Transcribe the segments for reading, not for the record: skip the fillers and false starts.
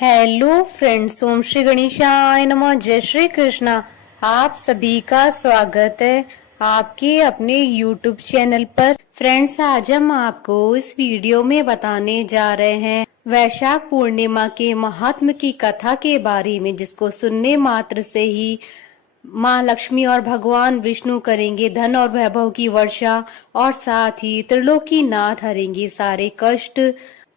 Hello friends, ओम श्री गणेशाय नमः। जय श्री कृष्णा। आप सभी का स्वागत है आपके अपने यूट्यूब चैनल पर। फ्रेंड्स, आज हम आपको इस वीडियो में बताने जा रहे हैं वैशाख पूर्णिमा के महात्म की कथा के बारे में, जिसको सुनने मात्र से ही माँ लक्ष्मी और भगवान विष्णु करेंगे धन और वैभव की वर्षा, और साथ ही त्रिलोकी नाथ हरेंगे सारे कष्ट।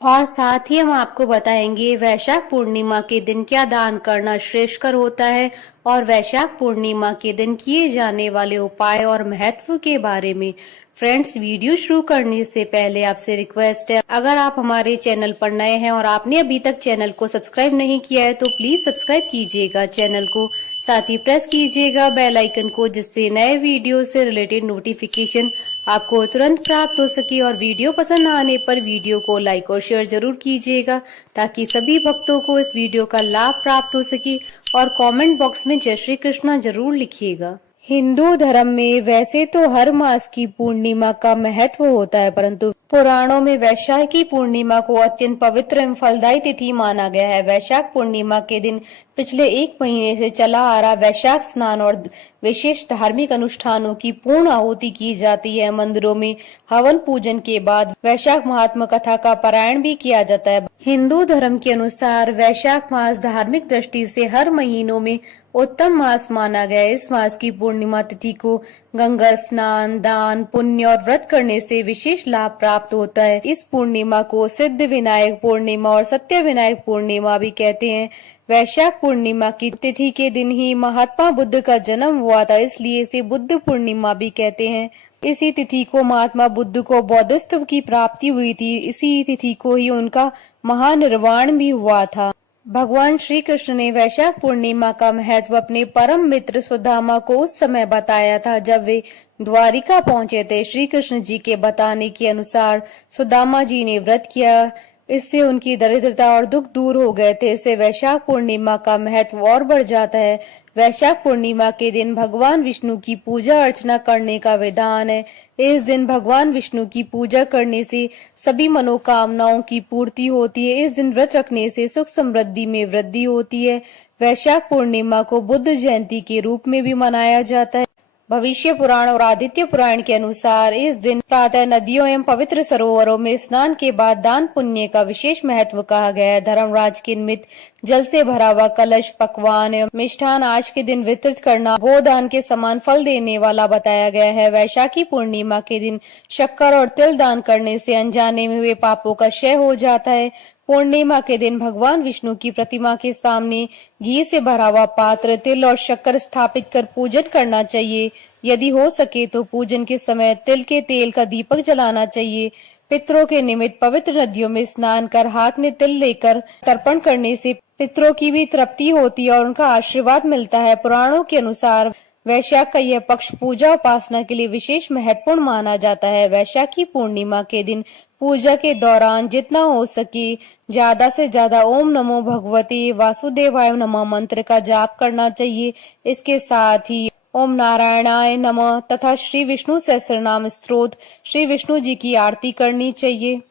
और साथ ही हम आपको बताएंगे वैशाख पूर्णिमा के दिन क्या दान करना श्रेष्ठकर होता है, और वैशाख पूर्णिमा के दिन किए जाने वाले उपाय और महत्व के बारे में। फ्रेंड्स, वीडियो शुरू करने से पहले आपसे रिक्वेस्ट है, अगर आप हमारे चैनल पर नए हैं और आपने अभी तक चैनल को सब्सक्राइब नहीं किया है तो प्लीज सब्सक्राइब कीजिएगा चैनल को, साथ ही प्रेस कीजिएगा बेल आइकन को, जिससे नए वीडियो से रिलेटेड नोटिफिकेशन आपको तुरंत प्राप्त हो सके। और वीडियो पसंद आने पर वीडियो को लाइक और शेयर जरूर कीजिएगा, ताकि सभी भक्तों को इस वीडियो का लाभ प्राप्त हो सके। और कमेंट बॉक्स में जय श्री कृष्णा जरूर लिखिएगा। हिंदू धर्म में वैसे तो हर मास की पूर्णिमा का महत्व होता है, परंतु पुराणों में वैशाख की पूर्णिमा को अत्यंत पवित्र एवं फलदायी तिथि माना गया है। वैशाख पूर्णिमा के दिन पिछले 1 महीने से चला आ रहा वैशाख स्नान और विशेष धार्मिक अनुष्ठानों की पूर्ण आहुति की जाती है। मंदिरों में हवन पूजन के बाद वैशाख महात्मा कथा का पारायण भी किया जाता है। हिंदू धर्म के अनुसार वैशाख मास धार्मिक दृष्टि से हर महीनों में उत्तम मास माना गया है। इस मास की पूर्णिमा तिथि को गंगा स्नान, दान, पुण्य और व्रत करने से विशेष लाभ प्राप्त होता है। इस पूर्णिमा को सिद्ध विनायक पूर्णिमा और सत्य विनायक पूर्णिमा भी कहते हैं। वैशाख पूर्णिमा की तिथि के दिन ही महात्मा बुद्ध का जन्म हुआ था, इसलिए इसे बुद्ध पूर्णिमा भी कहते हैं। इसी तिथि को महात्मा बुद्ध को बौद्धत्व की प्राप्ति हुई थी। इसी तिथि को ही उनका महानिर्वाण भी हुआ था। भगवान श्री कृष्ण ने वैशाख पूर्णिमा का महत्व अपने परम मित्र सुदामा को उस समय बताया था जब वे द्वारिका पहुंचे थे। श्री कृष्ण जी के बताने के अनुसार सुदामा जी ने व्रत किया, इससे उनकी दरिद्रता और दुख दूर हो गए थे। इससे वैशाख पूर्णिमा का महत्व और बढ़ जाता है। वैशाख पूर्णिमा के दिन भगवान विष्णु की पूजा अर्चना करने का विधान है। इस दिन भगवान विष्णु की पूजा करने से सभी मनोकामनाओं की पूर्ति होती है। इस दिन व्रत रखने से सुख समृद्धि में वृद्धि होती है। वैशाख पूर्णिमा को बुद्ध जयंती के रूप में भी मनाया जाता है। भविष्य पुराण और आदित्य पुराण के अनुसार इस दिन प्रातः नदियों एवं पवित्र सरोवरों में स्नान के बाद दान पुण्य का विशेष महत्व कहा गया है। धर्मराज के निमित्त जल से भरा हुआ कलश, पकवान एवं मिष्ठान आज के दिन वितरित करना गोदान के समान फल देने वाला बताया गया है। वैशाखी पूर्णिमा के दिन शक्कर और तिल दान करने से अनजाने में हुए पापों का क्षय हो जाता है। पूर्णिमा के दिन भगवान विष्णु की प्रतिमा के सामने घी से भरा हुआ पात्र, तिल और शक्कर स्थापित कर पूजन करना चाहिए। यदि हो सके तो पूजन के समय तिल के तेल का दीपक जलाना चाहिए। पितरों के निमित्त पवित्र नदियों में स्नान कर हाथ में तिल लेकर तर्पण करने से पितरों की भी तृप्ति होती है और उनका आशीर्वाद मिलता है। पुराणों के अनुसार वैशाख का यह पक्ष पूजा उपासना के लिए विशेष महत्वपूर्ण माना जाता है। वैशाखी पूर्णिमा के दिन पूजा के दौरान जितना हो सके ज्यादा से ज्यादा ओम नमो भगवते वासुदेवाय नमः मंत्र का जाप करना चाहिए। इसके साथ ही ओम नारायणाय नमः तथा श्री विष्णु सहस्त्रनाम स्तोत्र, श्री विष्णु जी की आरती करनी चाहिए।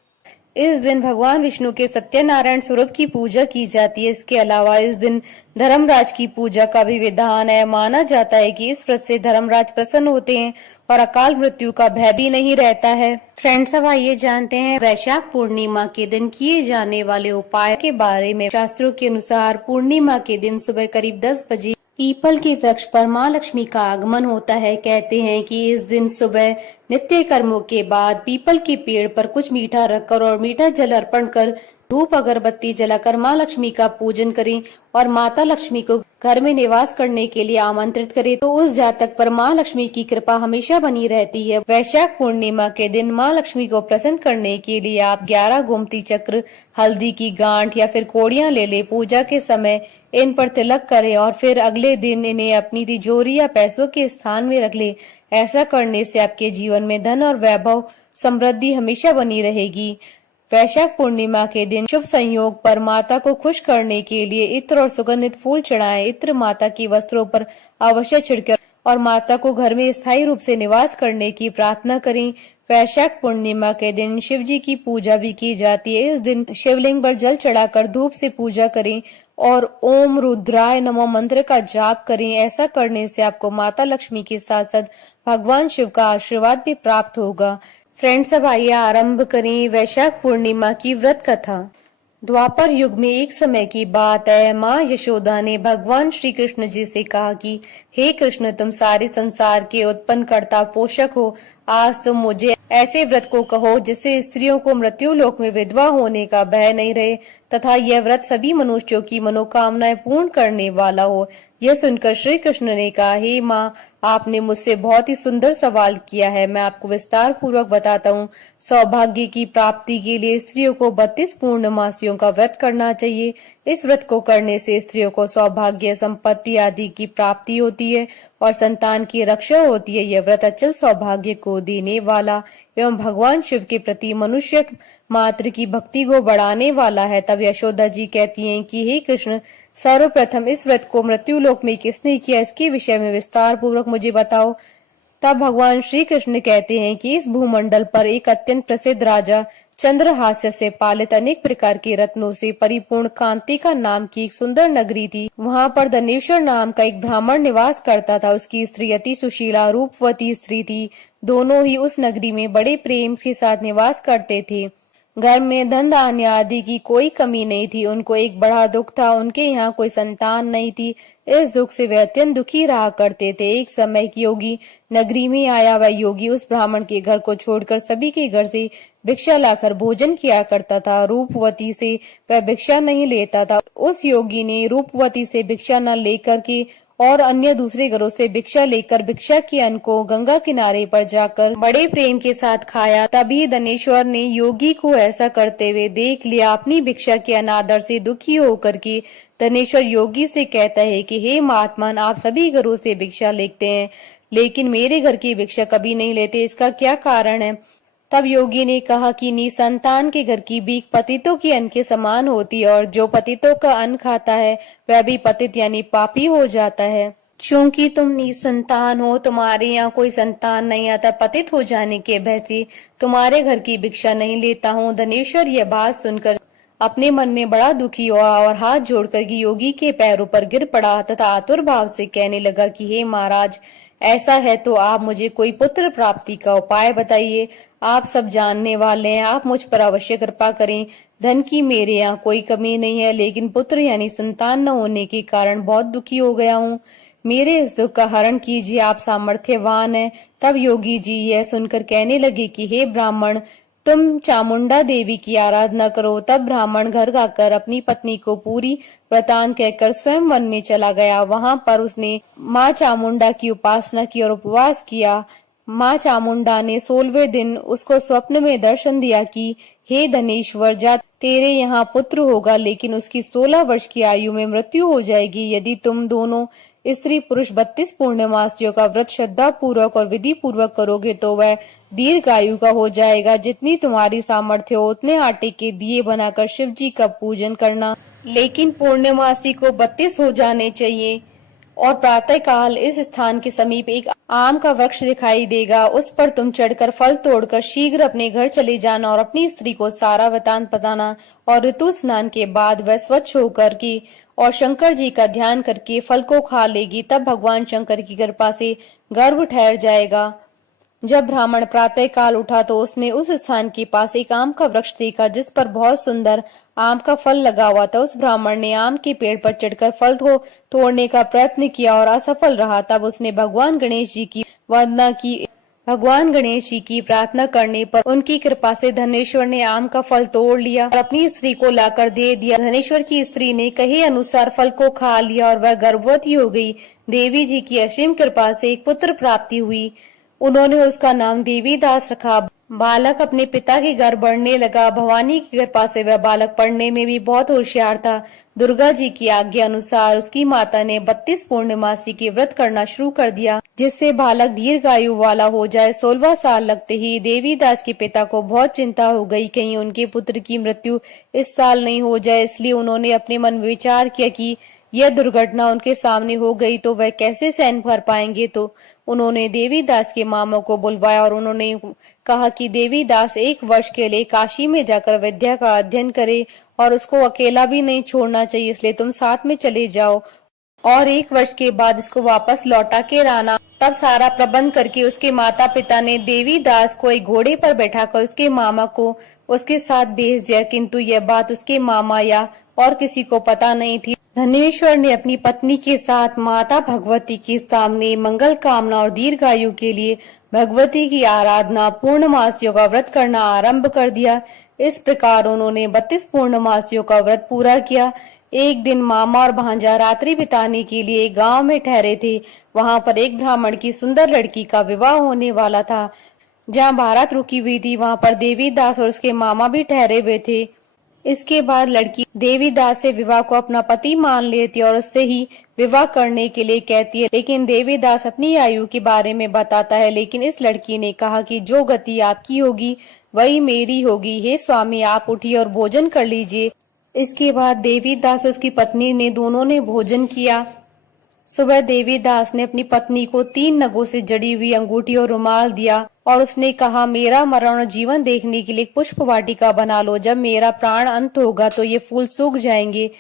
इस दिन भगवान विष्णु के सत्यनारायण स्वरूप की पूजा की जाती है। इसके अलावा इस दिन धर्मराज की पूजा का भी विधान है। माना जाता है कि इस व्रत से धर्मराज प्रसन्न होते हैं और अकाल मृत्यु का भय भी नहीं रहता है। फ्रेंड्स, अब आइए जानते हैं वैशाख पूर्णिमा के दिन किए जाने वाले उपाय के बारे में। शास्त्रों के अनुसार पूर्णिमा के दिन सुबह करीब 10 बजे पीपल के वृक्ष पर माँ लक्ष्मी का आगमन होता है। कहते हैं कि इस दिन सुबह नित्य कर्मों के बाद पीपल के पेड़ पर कुछ मीठा रखकर और मीठा जल अर्पण कर धूप अगरबत्ती जलाकर माँ लक्ष्मी का पूजन करें और माता लक्ष्मी को घर में निवास करने के लिए आमंत्रित करें, तो उस जातक पर माँ लक्ष्मी की कृपा हमेशा बनी रहती है। वैशाख पूर्णिमा के दिन माँ लक्ष्मी को प्रसन्न करने के लिए आप 11 गोमती चक्र, हल्दी की गांठ या फिर कोड़ियां ले ले। पूजा के समय इन पर तिलक करें और फिर अगले दिन इन्हें अपनी तिजोरी या पैसों के स्थान में रख ले। ऐसा करने से आपके जीवन में धन और वैभव समृद्धि हमेशा बनी रहेगी। वैशाख पूर्णिमा के दिन शुभ संयोग पर माता को खुश करने के लिए इत्र और सुगंधित फूल चढ़ाएं। इत्र माता की वस्त्रों पर अवश्य छिड़कर और माता को घर में स्थायी रूप से निवास करने की प्रार्थना करें। वैशाख पूर्णिमा के दिन शिव जी की पूजा भी की जाती है। इस दिन शिवलिंग पर जल चढ़ाकर धूप से पूजा करें और ओम रुद्राय नमः मंत्र का जाप करें। ऐसा करने से आपको माता लक्ष्मी के साथ साथ भगवान शिव का आशीर्वाद भी प्राप्त होगा। फ्रेंड्स, अब आइए आरंभ करें वैशाख पूर्णिमा की व्रत कथा। द्वापर युग में एक समय की बात है, माँ यशोदा ने भगवान श्री कृष्ण जी से कहा कि हे कृष्ण, तुम सारे संसार के उत्पन्न कर्ता पोषक हो। आज तुम मुझे ऐसे व्रत को कहो जिससे स्त्रियों को मृत्यु लोक में विधवा होने का भय नहीं रहे तथा यह व्रत सभी मनुष्यों की मनोकामनाएं पूर्ण करने वाला हो। यह सुनकर श्री कृष्ण ने कहा, हे माँ, आपने मुझसे बहुत ही सुंदर सवाल किया है। मैं आपको विस्तार पूर्वक बताता हूँ। सौभाग्य की प्राप्ति के लिए स्त्रियों को 32 पूर्णमासियों का व्रत करना चाहिए। इस व्रत को करने से स्त्रियों को सौभाग्य, संपत्ति आदि की प्राप्ति होती है और संतान की रक्षा होती है। यह व्रत अचल सौभाग्य को देने वाला एवं भगवान शिव के प्रति मनुष्य मात्र की भक्ति को बढ़ाने वाला है। तब यशोदा जी कहती हैं कि हे कृष्ण, सर्वप्रथम इस व्रत को मृत्युलोक में किसने किया, इसके विषय में विस्तार पूर्वक मुझे बताओ। तब भगवान श्री कृष्ण कहते हैं कि इस भूमंडल पर एक अत्यंत प्रसिद्ध राजा चंद्रहास्य से पालित अनेक प्रकार के रत्नों से परिपूर्ण कांतिका नाम की एक सुंदर नगरी थी। वहां पर धनेश्वर नाम का एक ब्राह्मण निवास करता था। उसकी स्त्री अति सुशीला रूपवती स्त्री थी। दोनों ही उस नगरी में बड़े प्रेम के साथ निवास करते थे। घर में धन धान्य आदि की कोई कमी नहीं थी। उनको एक बड़ा दुख था, उनके यहाँ कोई संतान नहीं थी। इस दुख से वे अत्यंत दुखी रहा करते थे। एक समय एक योगी नगरी में आया। वह योगी उस ब्राह्मण के घर को छोड़कर सभी के घर से भिक्षा लाकर भोजन किया करता था। रूपवती से वह भिक्षा नहीं लेता था। उस योगी ने रूपवती से भिक्षा न लेकर के और अन्य दूसरे घरों से भिक्षा लेकर भिक्षा के अन्न को गंगा किनारे पर जाकर बड़े प्रेम के साथ खाया। तभी धनेश्वर ने योगी को ऐसा करते हुए देख लिया। अपनी भिक्षा के अनादर से दुखी होकर के धनेश्वर योगी से कहता है कि हे महात्मन, आप सभी घरों से भिक्षा लेते हैं लेकिन मेरे घर की भिक्षा कभी नहीं लेते, इसका क्या कारण है? तब योगी ने कहा कि निसंतान के घर की भीख पतितों के अन्न के समान होती है और जो पतितों का अन्न खाता है वह भी पतित यानी पापी हो जाता है। क्योंकि तुम निसंतान हो, तुम्हारे यहाँ कोई संतान नहीं आता, पतित हो जाने के भय से तुम्हारे घर की भिक्षा नहीं लेता हूँ। धनेश्वर यह बात सुनकर अपने मन में बड़ा दुखी हुआ और हाथ जोड़कर योगी के पैरों पर गिर पड़ा तथा आतुर भाव से कहने लगा कि हे महाराज, ऐसा है तो आप मुझे कोई पुत्र प्राप्ति का उपाय बताइए। आप सब जानने वाले हैं, आप मुझ पर अवश्य कृपा करें। धन की मेरे यहाँ कोई कमी नहीं है, लेकिन पुत्र यानी संतान न होने के कारण बहुत दुखी हो गया हूँ। मेरे इस दुख का हरण कीजिए, आप सामर्थ्यवान हैं। तब योगी जी यह सुनकर कहने लगे कि हे ब्राह्मण, तुम चामुंडा देवी की आराधना करो। तब ब्राह्मण घर आकर अपनी पत्नी को पूरी वृतांत कहकर स्वयं वन में चला गया। वहां पर उसने माँ चामुंडा की उपासना की और उपवास किया। माँ चामुंडा ने 16वें दिन उसको स्वप्न में दर्शन दिया कि हे धनेश्वर, जा तेरे यहाँ पुत्र होगा, लेकिन उसकी 16 वर्ष की आयु में मृत्यु हो जाएगी। यदि तुम दोनों स्त्री पुरुष 32 पूर्णमासियों का व्रत श्रद्धा पूर्वक और विधि पूर्वक करोगे तो वह दीर्घायु का हो जाएगा। जितनी तुम्हारी सामर्थ्य हो उतने आटे के दिए बनाकर शिव जी का पूजन करना, लेकिन पूर्णमासी को 32 हो जाने चाहिए। और प्रातः काल इस स्थान के समीप एक आम का वृक्ष दिखाई देगा, उस पर तुम चढ़कर फल तोड़कर शीघ्र अपने घर चले जाना और अपनी स्त्री को सारा वृतांत बताना। और ऋतु स्नान के बाद वह स्वच्छ होकर के और शंकर जी का ध्यान करके फल को खा लेगी। तब भगवान शंकर की कृपा से गर्भ ठहर जाएगा। जब ब्राह्मण प्रातः काल उठा तो उसने उस स्थान के पास एक आम का वृक्ष देखा जिस पर बहुत सुंदर आम का फल लगा हुआ था। उस ब्राह्मण ने आम के पेड़ पर चढ़कर फल को तोड़ने का प्रयत्न किया और असफल रहा। तब उसने भगवान गणेश जी की वंदना की। भगवान गणेश जी की प्रार्थना करने पर उनकी कृपा से धनेश्वर ने आम का फल तोड़ लिया और अपनी स्त्री को लाकर दे दिया। धनेश्वर की स्त्री ने कहे अनुसार फल को खा लिया और वह गर्भवती हो गई। देवी जी की असीम कृपा से एक पुत्र प्राप्ति हुई। उन्होंने उसका नाम देवीदास रखा। बालक अपने पिता के घर बढ़ने लगा। भवानी की कृपा से वह बालक पढ़ने में भी बहुत होशियार था। दुर्गा जी की आज्ञा अनुसार उसकी माता ने 32 पूर्णमासी के व्रत करना शुरू कर दिया, जिससे बालक दीर्घायु वाला हो जाए। 16वां साल लगते ही देवीदास के पिता को बहुत चिंता हो गई, कहीं उनके पुत्र की मृत्यु इस साल नहीं हो जाए। इसलिए उन्होंने अपने मन में विचार किया कि यह दुर्घटना उनके सामने हो गई तो वह कैसे सहन कर पाएंगे। तो उन्होंने देवीदास के मामा को बुलवाया और उन्होंने कहा कि देवीदास 1 वर्ष के लिए काशी में जाकर विद्या का अध्ययन करे और उसको अकेला भी नहीं छोड़ना चाहिए, इसलिए तुम साथ में चले जाओ और 1 वर्ष के बाद इसको वापस लौटा के लाना। तब सारा प्रबंध करके उसके माता पिता ने देवीदास को एक घोड़े पर बैठाकर उसके मामा को उसके साथ भेज दिया, किंतु यह बात उसके मामा या और किसी को पता नहीं थी। धनेश्वर ने अपनी पत्नी के साथ माता भगवती के सामने मंगल कामना और दीर्घायु के लिए भगवती की आराधना पूर्णमासियों का व्रत करना आरंभ कर दिया। इस प्रकार उन्होंने 32 पूर्णमासियों का व्रत पूरा किया। एक दिन मामा और भांजा रात्रि बिताने के लिए गांव में ठहरे थे। वहां पर एक ब्राह्मण की सुंदर लड़की का विवाह होने वाला था। जहां बारात रुकी हुई थी वहां पर देवीदास और उसके मामा भी ठहरे हुए थे। इसके बाद लड़की देवीदास से विवाह को अपना पति मान लेती और उससे ही विवाह करने के लिए कहती है, लेकिन देवीदास अपनी आयु के बारे में बताता है। लेकिन इस लड़की ने कहा कि जो गति आपकी होगी वही मेरी होगी। हे स्वामी, आप उठिए और भोजन कर लीजिए। इसके बाद देवीदास उसकी पत्नी ने दोनों ने भोजन किया। सुबह देवीदास ने अपनी पत्नी को 3 नगों से जड़ी हुई अंगूठी और रुमाल दिया और उसने कहा, मेरा मरण और जीवन देखने के लिए पुष्प वाटिका बना लो। जब मेरा प्राण अंत होगा तो ये फूल सूख जाएंगे,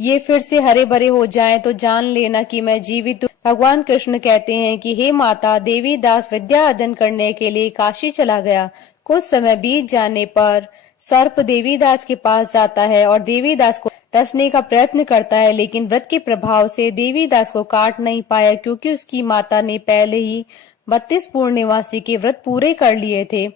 ये फिर से हरे भरे हो जाएं तो जान लेना कि मैं जीवित हूँ। भगवान कृष्ण कहते हैं कि हे माता, देवीदास विद्या अध्ययन करने के लिए काशी चला गया। कुछ समय बीत जाने पर सर्प देवीदास के पास जाता है और देवीदास को डसने का प्रयत्न करता है, लेकिन व्रत के प्रभाव से देवीदास को काट नहीं पाया, क्योंकि उसकी माता ने पहले ही 32 पूर्णिमासी के व्रत पूरे कर लिए थे।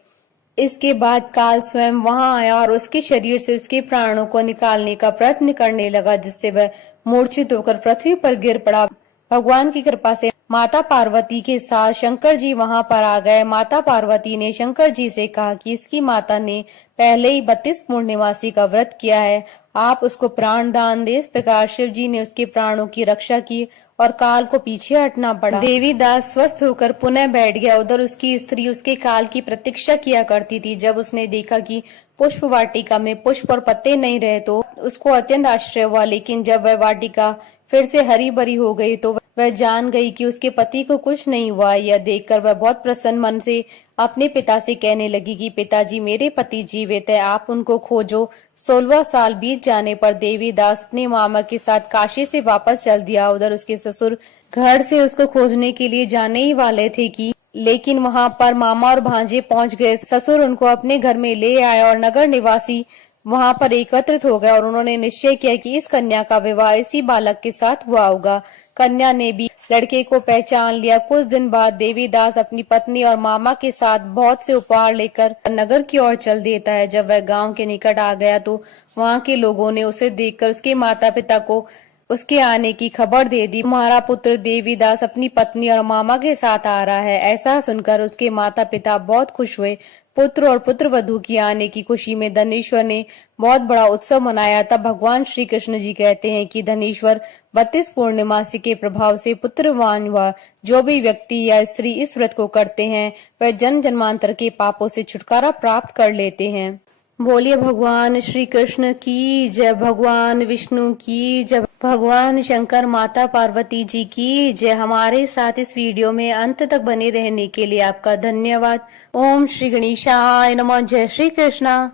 इसके बाद काल स्वयं वहां आया और उसके शरीर से उसके प्राणों को निकालने का प्रयत्न करने लगा, जिससे वह मूर्छित होकर पृथ्वी पर गिर पड़ा। भगवान की कृपा से माता पार्वती के साथ शंकर जी वहां पर आ गए। माता पार्वती ने शंकर जी से कहा कि इसकी माता ने पहले ही 32 पूर्णिमासी का व्रत किया है, आप उसको प्राण दान दे। इस प्रकार शिव जी ने उसके प्राणों की रक्षा की और काल को पीछे हटना पड़ा। देवीदास स्वस्थ होकर पुनः बैठ गया। उधर उसकी स्त्री उसके काल की प्रतीक्षा किया करती थी। जब उसने देखा कि पुष्प वाटिका में पुष्प और पत्ते नहीं रहे तो उसको अत्यंत आश्चर्य हुआ, लेकिन जब वह वाटिका फिर से हरी भरी हो गई तो वह जान गई कि उसके पति को कुछ नहीं हुआ। यह देखकर वह बहुत प्रसन्न मन से अपने पिता से कहने लगी कि पिताजी, मेरे पति जीवित है, आप उनको खोजो। 16 साल बीत जाने पर देवीदास अपने मामा के साथ काशी से वापस चल दिया। उधर उसके ससुर घर से उसको खोजने के लिए जाने ही वाले थे कि लेकिन वहां पर मामा और भांजे पहुंच गए। ससुर उनको अपने घर में ले आया और नगर निवासी वहां पर एकत्रित हो गए और उन्होंने निश्चय किया कि इस कन्या का विवाह इसी बालक के साथ हुआ होगा। कन्या ने भी लड़के को पहचान लिया। कुछ दिन बाद देवीदास अपनी पत्नी और मामा के साथ बहुत से उपहार लेकर नगर की ओर चल देता है। जब वह गांव के निकट आ गया तो वहां के लोगों ने उसे देखकर उसके माता पिता को उसके आने की खबर दे दी। तुम्हारा पुत्र देवीदास अपनी पत्नी और मामा के साथ आ रहा है। ऐसा सुनकर उसके माता पिता बहुत खुश हुए। पुत्र और पुत्र वधू की आने की खुशी में धनेश्वर ने बहुत बड़ा उत्सव मनाया। तब भगवान श्री कृष्ण जी कहते हैं कि धनेश्वर 32 पूर्णिमासी के प्रभाव से पुत्रवान हुआ। जो भी व्यक्ति या स्त्री इस व्रत को करते हैं वह जन्म जन्मांतर के पापों से छुटकारा प्राप्त कर लेते हैं। बोलिए भगवान श्री कृष्ण की जय, भगवान विष्णु की जय, भगवान शंकर माता पार्वती जी की जय। हमारे साथ इस वीडियो में अंत तक बने रहने के लिए आपका धन्यवाद। ओम श्री गणेशाय नमः। जय श्री कृष्णा।